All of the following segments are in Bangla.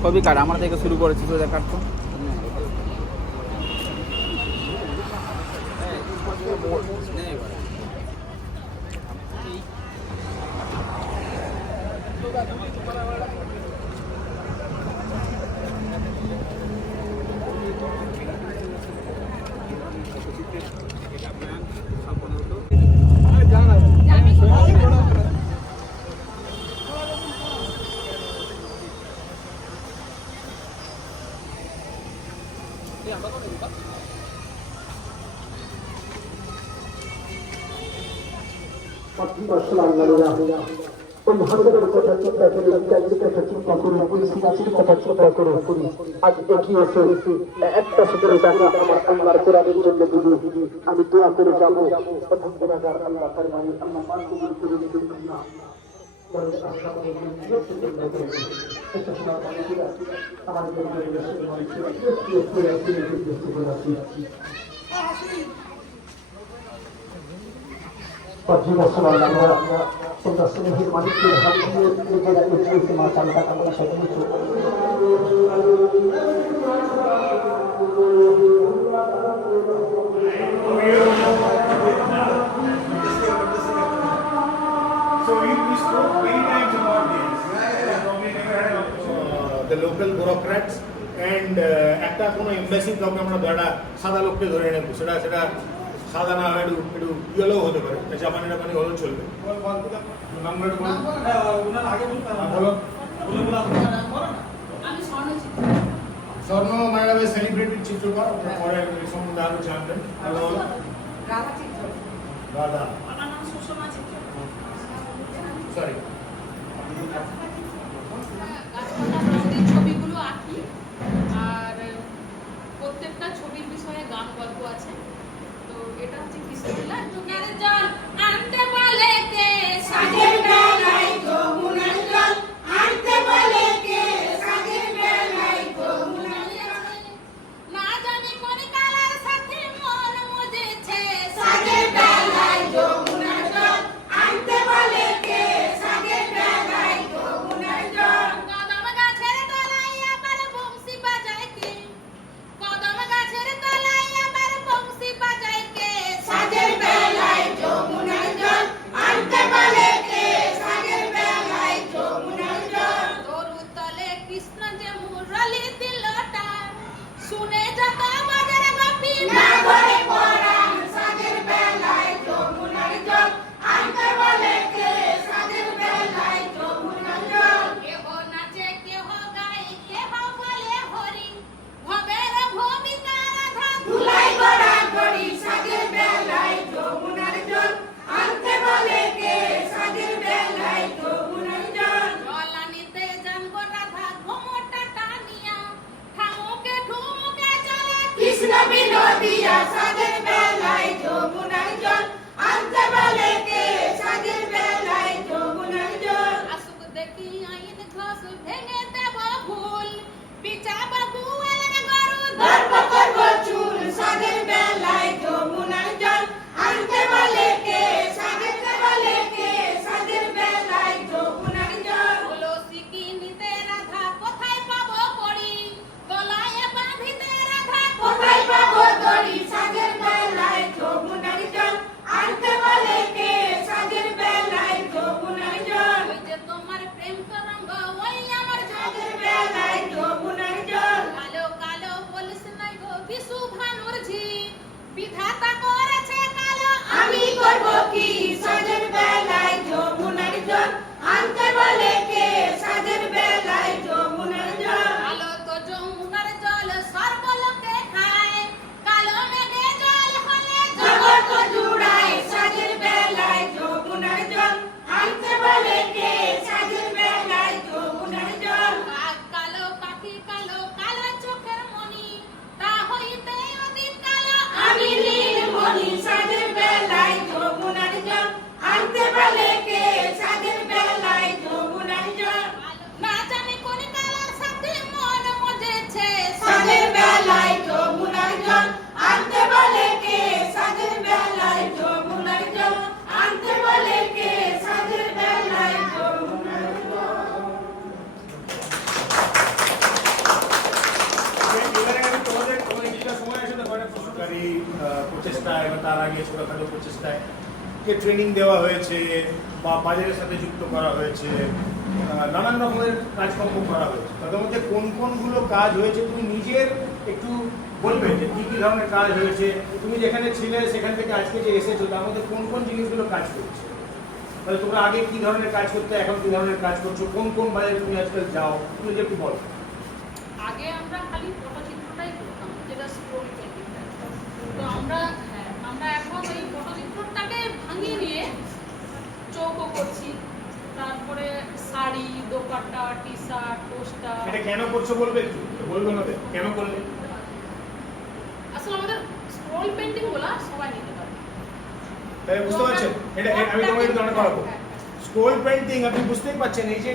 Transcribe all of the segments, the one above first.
ছবি কাট আমার থেকে শুরু করেছি তো কাটতো আমি দোয়া করে যাবো প্রথম গুণাগার আল্লাহ তার মানে আল্লাহ মান কবুল করে নেবেন আল্লাহ মালিকের হাতে মাথা the local bureaucrats and একটা কোনো এমবাসি কাউকে আমরা বেড়া সাদা লোককে ধরে নেব সেটা সাদা না হয় একটু ইয়েলো হতে পারে জাপানি জাপানি হলেও চলবে স্বর্ণ মায়াবে সেলিব্রিটির চিত্রকর পরে সম্বন্ধে আরো জানবেন রাধা সরি ছবিগুলো আঁকি আর প্রত্যেকটা ছবির বিষয়ে গান গল্প আছে তো এটা হচ্ছে কৃষ্ণলীলা যুগের জল আনতে বলে কে সাজের বেলায় যমুনার জল আনতে বলে কে সাজের বেলায় যমুনার জল না জানি কোন কালার সাথে মন মুজেছে সাজের বেলায় যমুনার জল আনতে বলে কে সাজের বেলায় যমুনার জল কদম গাছের তলায় আবার বংশী বাজায় কে কদম গাছের তলায় আবার বংশী বাজায় কে সাজের বেলায় যমুনার জল আনতে বলে কে সাজের বেলায় যমুনার জল তরু তলে কৃষ্ণ যে মুরলি দিলটা শুনে যত বাজার গোপী না করে পরাণ সাজের বেলায় যমুনার জল আনতে বলে কে সাজের বেলায় যমুনার জল কেহ নাচে কেহ গায় কেহ বলে হরি ভবের ভূমিকা রাধা ধুলাই গড়া গড়ি সাজের বেলায় যমুনার জল আনতে বলে কে সাজের বেলায় যমুনার জল জল আনিতে জানবো রাধা ঘুমটা টানিয়া ঠামুকে ঠুমুকে প্রচেষ্টায় বা তার আগে ছোটোখাটো প্রচেষ্টায় কে ট্রেনিং দেওয়া হয়েছে বা বাজারের সাথে যুক্ত করা হয়েছে, নানান রকমের কাজকর্ম করা হয়েছে। তাদের মধ্যে কোন কোনগুলো কাজ হয়েছে তুমি নিজের একটু বলবে যে কী কী ধরনের কাজ হয়েছে, তুমি যেখানে ছিলে সেখান থেকে আজকে যে এসেছো তার মধ্যে কোন কোন জিনিসগুলো কাজ করছে, তাহলে তোমরা আগে কী ধরনের কাজ করতে এখন কী ধরনের কাজ করছো, কোন কোন বাজারে তুমি আজকাল যাও, তুমি যে একটু বলো। আগে আমরা খালি পটচিত্রটাই করতাম, যেটা স্ক্রোল পেন্টিংটা। তো আমরা এখন ওই পটচিত্রটাকে ভাঙিয়ে নিয়ে চৌকো করছি, তারপরে sari, dupatta, T shirt, poster. এটা কেন করছো বলবে একটু, বলবে না কেন করলে? আসলে আমাদের স্ক্রোল পেন্টিং গুলা সবাই নিতে পারে। তাই বুঝতে পারছেন? এটা আমি তোমাকে একটু ধারণা করাবো। স্ক্রোল পেন্টিং আপনি বুঝতেই পারছেন, এই যে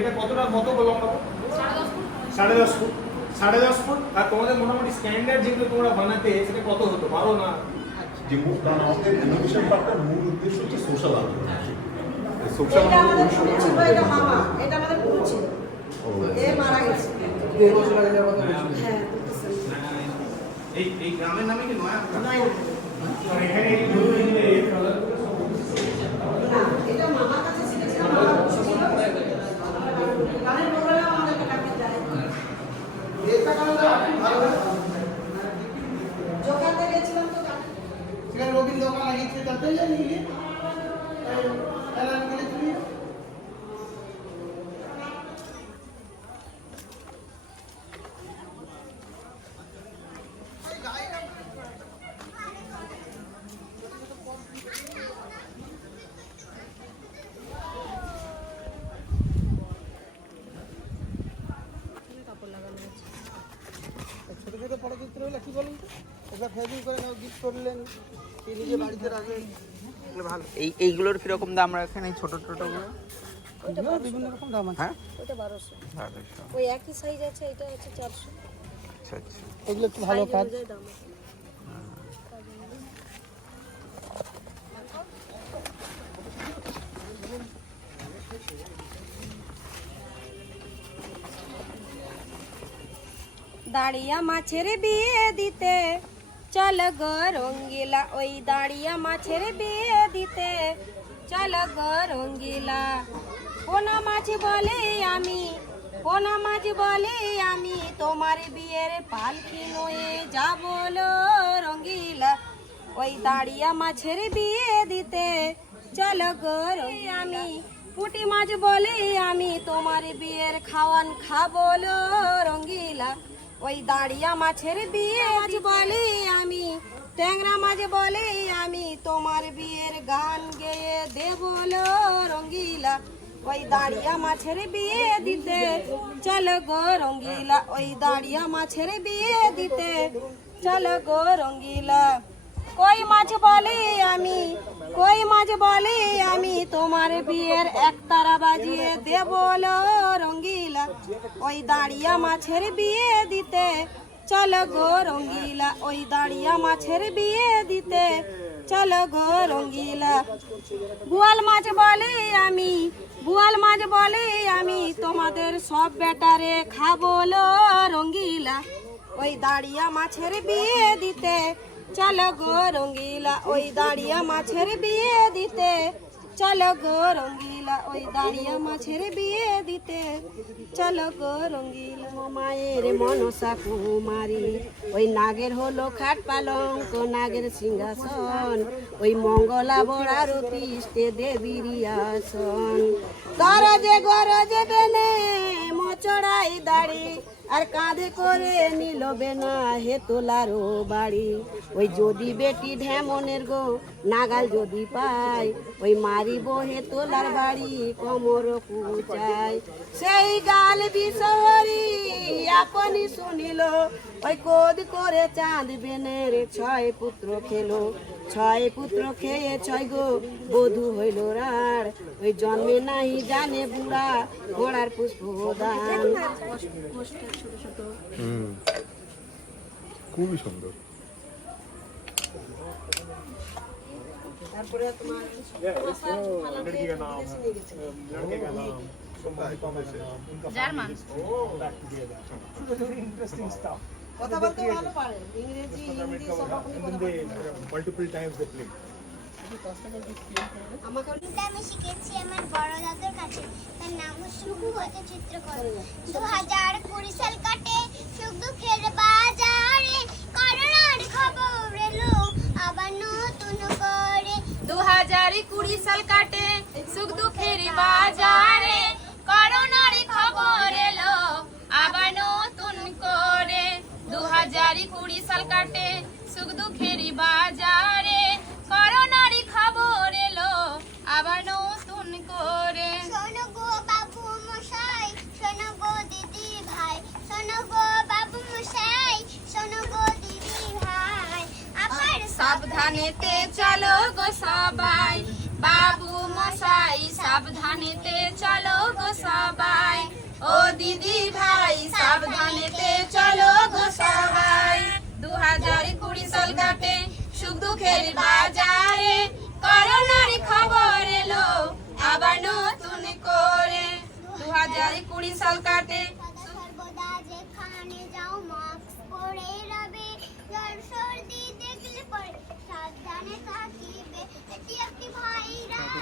এটা কতটা কত লম্বা? 10.5 ফুট। 10.5 ফুট। 10.5 ফুট। আর তোমাদের মোটামুটি স্ট্যান্ডার্ড যেগুলো তোমরা বানাতে সেটা কত হতো? 12 না? যে কারণ আমাদের অ্যানিমেশন পার্কটার মূল উদ্দেশ্য হচ্ছে সোশ্যাল আর্ট। সোশ্যাল এটা আমাদের গুরু ছিল, এটা মামা, এটা আমাদের গুরু ছিল। এ মারা গেছে। 2 বছর আগে যাওয়ার কথা বলছিলাম। হ্যাঁ, এই গ্রামের নামে কি নয়া? নয় না। এখানে না, এটা মামার কাছে শিখেছিলাম, মামা গুরু ছিল। গানের প্রোগ্রামে আমাদেরকে ডাকতে যায়। জোকাতে গেছিলাম তো গান। সেখানে রবীন্দ্র দোকান লাগিয়েছে তাতে জানি এলান গেলে তুমি ছোট ছোট পটচিত্র হলে কি বলুন তো, একবার ফেসবুক করে নাও, গিফট করলেন, কি নিজে বাড়িতে রাখলেন, এগুলো ভালো। এইগুলোর কিরকম দাম রাখেন এই ছোট ছোটগুলো? এগুলো বিভিন্ন রকম দাম আছে। হ্যাঁ, ওটা 1200। 1200। ওই একই সাইজ আছে, এটা হচ্ছে 400। আচ্ছা আচ্ছা। এগুলো একটু ভালো কাজ। অনুযায়ী দাম আছে। দাঁড়িয়া মাছের বিয়ে দিতে চল গো রঙ্গিলা, ওই দাঁড়িয়া মাছের বিয়ে দিতে চল গো রঙ্গিলা। পোনা মাছ বলে আমি তোমার বিয়ের পালকি নয়ে যাব লো রঙ্গিলা, ওই দাঁড়িয়া মাছের বিয়ে দিতে চল গো রঙ্গিলা। আমি পুঁটি মাছ বলে আমি তোমার বিয়ের খাওয়ান খাবো লো রঙ্গিলা, ওই দাঁড়িয়া মাছের বিয়ে মাছ বলে আমি, ট্যাংরা মাছ বলে আমি তোমার বিয়ের গান গেয়ে দেব লো রঙ্গিলা, ওই দাঁড়িয়া মাছের বিয়ে দিতে চল গো রঙ্গিলা, ওই দাঁড়িয়া মাছের বিয়ে দিতে চল গো রঙ্গিলা। কই মাছ বলে আমি তোমার বিয়ের একতারা বাজিয়ে দেব লো রঙ্গিলা, ওই দাঁড়িয়া মাছের বিয়ে দিতে চল গো রঙ্গিলা, ওই দাঁড়িয়া মাছের বিয়ে দিতে চল গো রঙ্গিলা। বুয়াল মাছ বলে আমি তোমাদের সব বেটারে খাবো লো রঙ্গিলা, ওই দাঁড়িয়া মাছের বিয়ে দিতে চল গো রঙ্গিলা, ওই দাঁড়িয়া মাছের বিয়ে দিতে চল গো রঙ্গিলা, ওই দাঁড়িয়া মাছের বিয়ে দিতে চল গো রঙ্গিলা। মায়ের মনসা কুমারী, ওই নাগের হলো খাট পালঙ্ক, নাগের সিংহাসন, ওই মঙ্গলা বড়ার পৃষ্ঠে দেবীর আসন। গরজে বেনে মোচড়াই দাড়ি, আর কাঁধে করে নিলবে না হে তোলারও বাড়ি, ওই যদি বেটি ঢেমনের গো নাগাল যদি পাই, ওই মারিব হে তোলার বাড়ি কোমর কুচাই। সেই গাল বিষহরি আপনি শুনিল, ওই কোদ করে চাঁদ বেনের 6 পুত্র খেলো, 6 পুত্র খেয়ে 6 গো বধূ হইল রার, ওই জন্মে নাহি জানে বুড়া ঘোড়ার পুষ্পদান। খুবই সুন্দর। তারপরে তোমার लड़की का नाम, लड़के का नाम, জার্মান। Interesting stuff. কথা বলতে ভালো পারে ইংরেজি হিন্দি সব আপনি কথা বলতে পারেন। মাল্টিপল টাইমস দে প্লে আমাকে এটা আমি শিখেছি আমার বড় দাদুর কাছে, তার নাম শুভু হতে চিত্রকর। 2020 সাল কাটে সুখ দুঃখের বাজারে, করোনার খবর এলো আবার নতুন করে। 2020 সাল কাটে সুখ দুঃখের বাজারে, করোনার খবর এলো আবার নতুন করে। 2020 সাল কাটে সুখ দুঃখের বাজারে, করোনার খবর এলো আবার নতুন করে। শোনো গো বাবু মশাই, শোনো গো দিদি ভাই, শোনো গো বাবু মশাই, শোনো গো দিদি ভাই, আবার সাবধানেতে চলো গো সবাই, বাবু মশাই সাবধানেতে চলো গো সবাই, ও দিদি ভাই সাবধানেতে চলো গো সবাই। 2020 সাল কাটে সুখ দুঃখের বাজারে, করোনার খবর এলো আবার নতুন করে। 2020 সাল কাটে সর্বদা যেখানে যাও মাস্ক পরে রবে, জ্বর সর্দি দেখলে পরে সাবধানে থাকিবে। এটি একটি ভাইরাস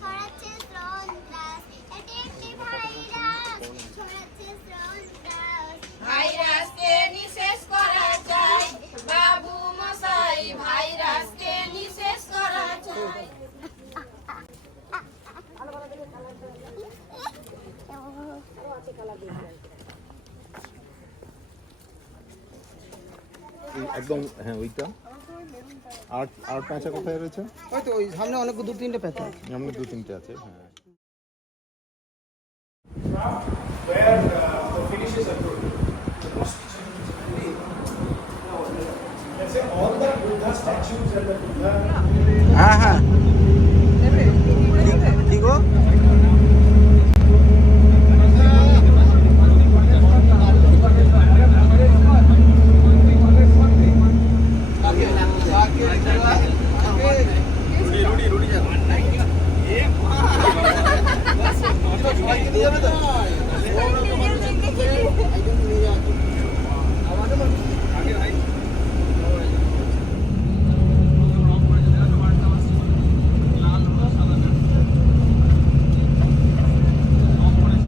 ছড়াচ্ছে সন্ত্রাস, এটি একটি ভাইরাস ছড়াচ্ছে সন্ত্রাস। ভাইরাসকে নিঃশেষ করা চাই, বাবু মশাই ভাইরাসকে নিঃশেষ করা চাই। একদম হ্যাঁ ওইটা। আর আর প্যাঁচা কোথায় রয়েছে? হয়তো ওই সামনে অনেক 2-3টে পেতে আমরা 2-3টে আছে হ্যাঁ।